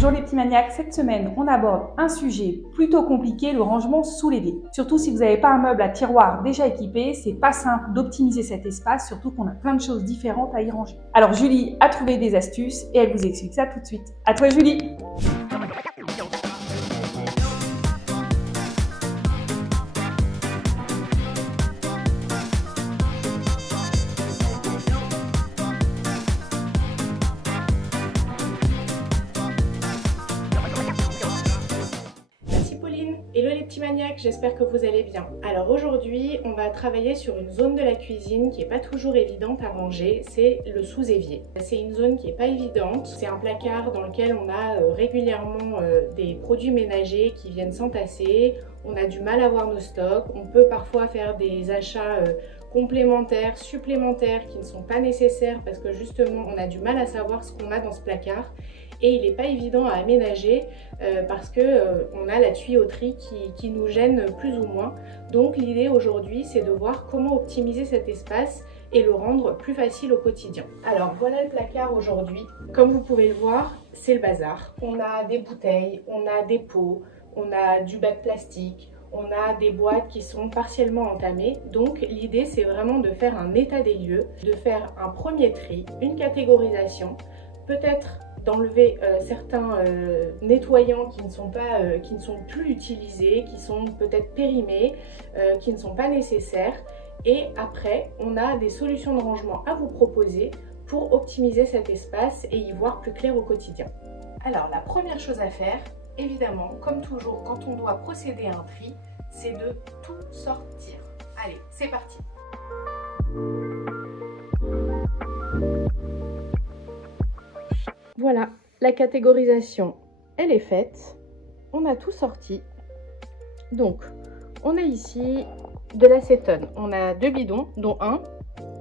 Bonjour les petits maniaques, cette semaine on aborde un sujet plutôt compliqué, le rangement sous l'évier. Surtout si vous n'avez pas un meuble à tiroir déjà équipé, c'est pas simple d'optimiser cet espace, surtout qu'on a plein de choses différentes à y ranger. Alors Julie a trouvé des astuces et elle vous explique ça tout de suite. À toi Julie! Hello les petits maniaques, j'espère que vous allez bien. Alors aujourd'hui, on va travailler sur une zone de la cuisine qui n'est pas toujours évidente à ranger, c'est le sous-évier. C'est une zone qui n'est pas évidente, c'est un placard dans lequel on a régulièrement des produits ménagers qui viennent s'entasser, on a du mal à voir nos stocks, on peut parfois faire des achats complémentaires, supplémentaires qui ne sont pas nécessaires parce que justement on a du mal à savoir ce qu'on a dans ce placard. Et il n'est pas évident à aménager parce qu'on a la tuyauterie qui nous gêne plus ou moins. Donc l'idée aujourd'hui, c'est de voir comment optimiser cet espace et le rendre plus facile au quotidien. Alors voilà le placard aujourd'hui. Comme vous pouvez le voir, c'est le bazar. On a des bouteilles, on a des pots, on a du bac plastique, on a des boîtes qui sont partiellement entamées. Donc l'idée, c'est vraiment de faire un état des lieux, de faire un premier tri, une catégorisation, peut-être d'enlever certains nettoyants qui ne sont plus utilisés, qui sont peut-être périmés, qui ne sont pas nécessaires. Et après, on a des solutions de rangement à vous proposer pour optimiser cet espace et y voir plus clair au quotidien. Alors, la première chose à faire, évidemment, comme toujours, quand on doit procéder à un tri, c'est de tout sortir. Allez, c'est parti! Voilà, la catégorisation, elle est faite. On a tout sorti. Donc, on a ici de l'acétone. On a 2 bidons, dont un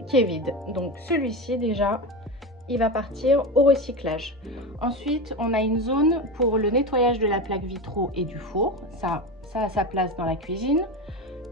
qui est vide. Donc, celui-ci, déjà, il va partir au recyclage. Ensuite, on a une zone pour le nettoyage de la plaque vitraux et du four. Ça a sa place dans la cuisine.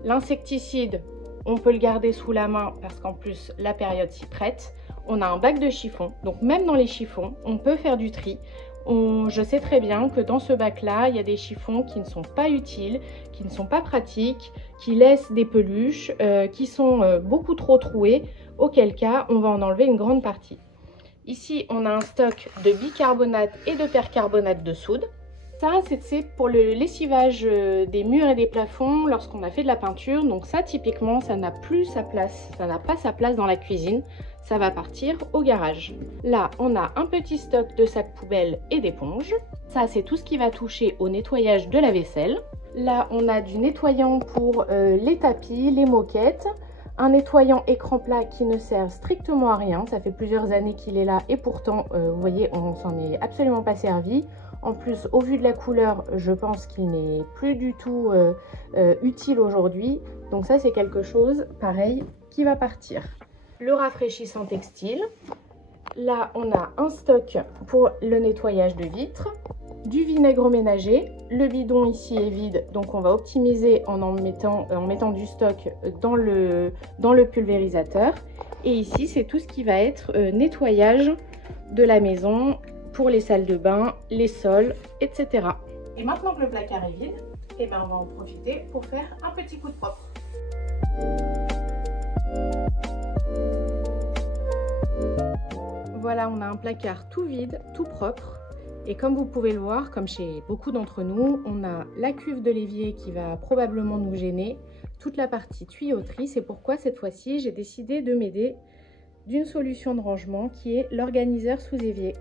L'insecticide, on peut le garder sous la main parce qu'en plus, la période s'y prête. On a un bac de chiffon, donc même dans les chiffons, on peut faire du tri. Je sais très bien que dans ce bac-là, il y a des chiffons qui ne sont pas utiles, qui ne sont pas pratiques, qui laissent des peluches, qui sont beaucoup trop troués, auquel cas, on va en enlever une grande partie. Ici, on a un stock de bicarbonate et de percarbonate de soude. Ça, c'est pour le lessivage des murs et des plafonds lorsqu'on a fait de la peinture. Donc ça, typiquement, ça n'a plus sa place, ça n'a pas sa place dans la cuisine. Ça va partir au garage. Là, on a un petit stock de sacs poubelles et d'éponges. Ça, c'est tout ce qui va toucher au nettoyage de la vaisselle. Là, on a du nettoyant pour les tapis, les moquettes. Un nettoyant écran plat qui ne sert strictement à rien. Ça fait plusieurs années qu'il est là et pourtant, vous voyez, on s'en est absolument pas servi. En plus, au vu de la couleur, je pense qu'il n'est plus du tout utile aujourd'hui. Donc ça, c'est quelque chose, pareil, qui va partir. Le rafraîchissant textile. Là, on a un stock pour le nettoyage de vitres. Du vinaigre ménager. Le bidon ici est vide, donc on va optimiser en mettant du stock dans le pulvérisateur. Et ici, c'est tout ce qui va être nettoyage de la maison pour les salles de bain, les sols, etc. Et maintenant que le placard est vide, eh ben, on va en profiter pour faire un petit coup de propre. Voilà, on a un placard tout vide, tout propre. Et comme vous pouvez le voir, comme chez beaucoup d'entre nous, on a la cuve de l'évier qui va probablement nous gêner, toute la partie tuyauterie. C'est pourquoi cette fois-ci, j'ai décidé de m'aider d'une solution de rangement qui est l'organiseur sous évier.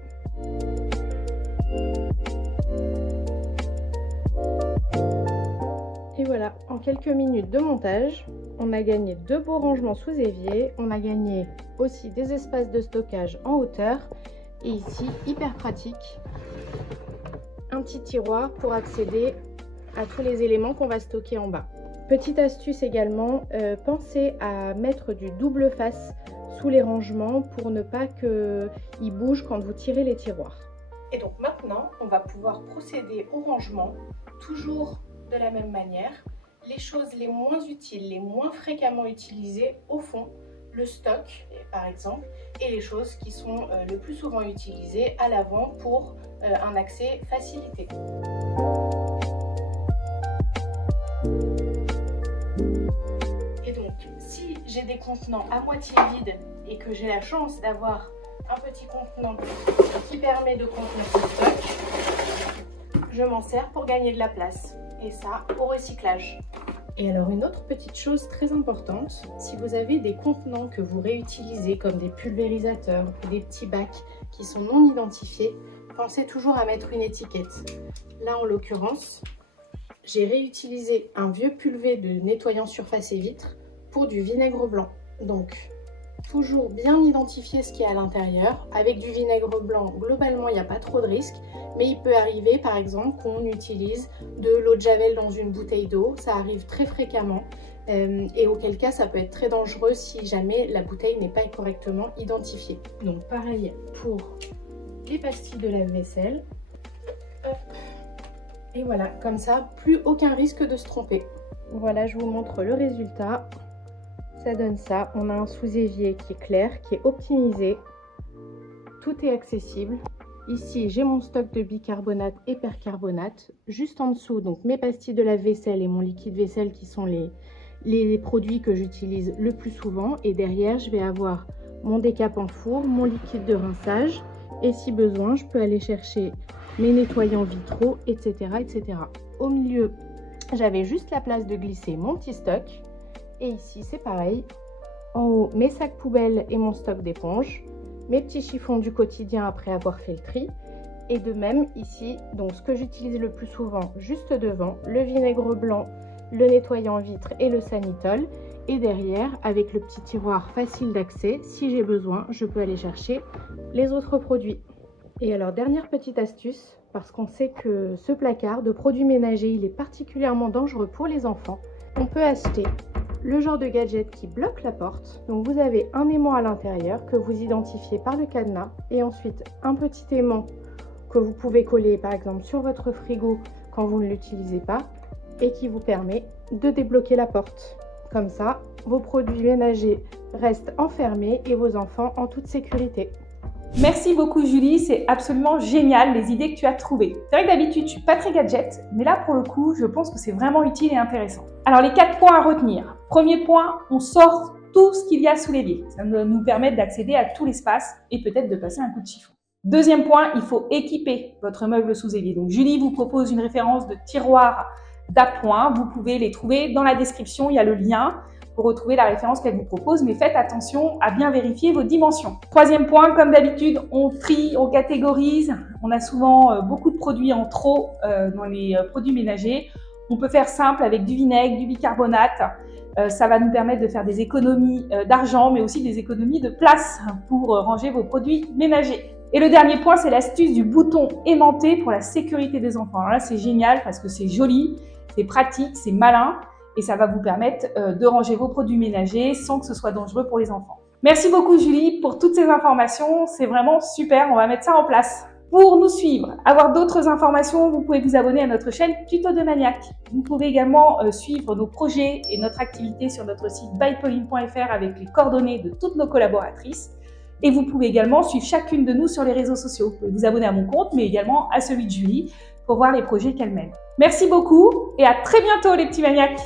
Et voilà, en quelques minutes de montage, on a gagné 2 beaux rangements sous évier, on a gagné aussi des espaces de stockage en hauteur et ici, hyper pratique, un petit tiroir pour accéder à tous les éléments qu'on va stocker en bas. Petite astuce également, pensez à mettre du double face sous les rangements pour ne pas qu'ils bougent quand vous tirez les tiroirs. Et donc maintenant, on va pouvoir procéder au rangement, toujours de la même manière. Les choses les moins utiles, les moins fréquemment utilisées au fond, le stock par exemple, et les choses qui sont le plus souvent utilisées à l'avant pour un accès facilité. Et donc, si j'ai des contenants à moitié vides et que j'ai la chance d'avoir un petit contenant qui permet de contenir ce stock, je m'en sers pour gagner de la place. Et ça, au recyclage. Et alors une autre petite chose très importante, si vous avez des contenants que vous réutilisez comme des pulvérisateurs ou des petits bacs qui sont non identifiés, pensez toujours à mettre une étiquette. Là en l'occurrence, j'ai réutilisé un vieux pulvé de nettoyant surface et vitres pour du vinaigre blanc. Donc toujours bien identifier ce qu'il y a à l'intérieur. Avec du vinaigre blanc, globalement, il n'y a pas trop de risques. Mais il peut arriver, par exemple, qu'on utilise de l'eau de javel dans une bouteille d'eau. Ça arrive très fréquemment. Et auquel cas, ça peut être très dangereux si jamais la bouteille n'est pas correctement identifiée. Donc, pareil pour les pastilles de lave-vaisselle. Et voilà, comme ça, plus aucun risque de se tromper. Voilà, je vous montre le résultat. Ça donne ça. On a un sous-évier qui est clair, qui est optimisé. Tout est accessible. Ici, j'ai mon stock de bicarbonate et percarbonate. Juste en dessous, donc mes pastilles de lave-vaisselle et mon liquide vaisselle qui sont les produits que j'utilise le plus souvent. Et derrière, je vais avoir mon décap en four, mon liquide de rinçage. Et si besoin, je peux aller chercher mes nettoyants vitraux, etc., etc. Au milieu, j'avais juste la place de glisser mon petit stock. Et ici, c'est pareil. En haut, mes sacs poubelles et mon stock d'éponges. Mes petits chiffons du quotidien après avoir fait le tri. Et de même, ici, donc ce que j'utilise le plus souvent, juste devant, le vinaigre blanc, le nettoyant vitre et le Sanitol. Et derrière, avec le petit tiroir facile d'accès, si j'ai besoin, je peux aller chercher les autres produits. Et alors, dernière petite astuce, parce qu'on sait que ce placard de produits ménagers, il est particulièrement dangereux pour les enfants. On peut acheter le genre de gadget qui bloque la porte. Donc vous avez un aimant à l'intérieur que vous identifiez par le cadenas et ensuite un petit aimant que vous pouvez coller par exemple sur votre frigo quand vous ne l'utilisez pas et qui vous permet de débloquer la porte. Comme ça, vos produits ménagers restent enfermés et vos enfants en toute sécurité. Merci beaucoup Julie, c'est absolument génial les idées que tu as trouvées. C'est vrai que d'habitude je suis pas très gadget, mais là pour le coup je pense que c'est vraiment utile et intéressant. Alors les 4 points à retenir. Premier point, on sort tout ce qu'il y a sous l'évier. Ça va nous permettre d'accéder à tout l'espace et peut-être de passer un coup de chiffon. Deuxième point, il faut équiper votre meuble sous évier. Donc Julie vous propose une référence de tiroir d'appoint. Vous pouvez les trouver dans la description, il y a le lien pour retrouver la référence qu'elle vous propose, mais faites attention à bien vérifier vos dimensions. Troisième point, comme d'habitude, on trie, on catégorise. On a souvent beaucoup de produits en trop dans les produits ménagers. On peut faire simple avec du vinaigre, du bicarbonate. Ça va nous permettre de faire des économies d'argent, mais aussi des économies de place pour ranger vos produits ménagers. Et le dernier point, c'est l'astuce du bouton aimanté pour la sécurité des enfants. Alors là, c'est génial parce que c'est joli, c'est pratique, c'est malin. Et ça va vous permettre de ranger vos produits ménagers sans que ce soit dangereux pour les enfants. Merci beaucoup Julie pour toutes ces informations, c'est vraiment super, on va mettre ça en place. Pour nous suivre, avoir d'autres informations, vous pouvez vous abonner à notre chaîne Tuto de Maniaque. Vous pouvez également suivre nos projets et notre activité sur notre site bypauline.fr avec les coordonnées de toutes nos collaboratrices. Et vous pouvez également suivre chacune de nous sur les réseaux sociaux. Vous pouvez vous abonner à mon compte, mais également à celui de Julie pour voir les projets qu'elle mène. Merci beaucoup et à très bientôt les petits maniaques!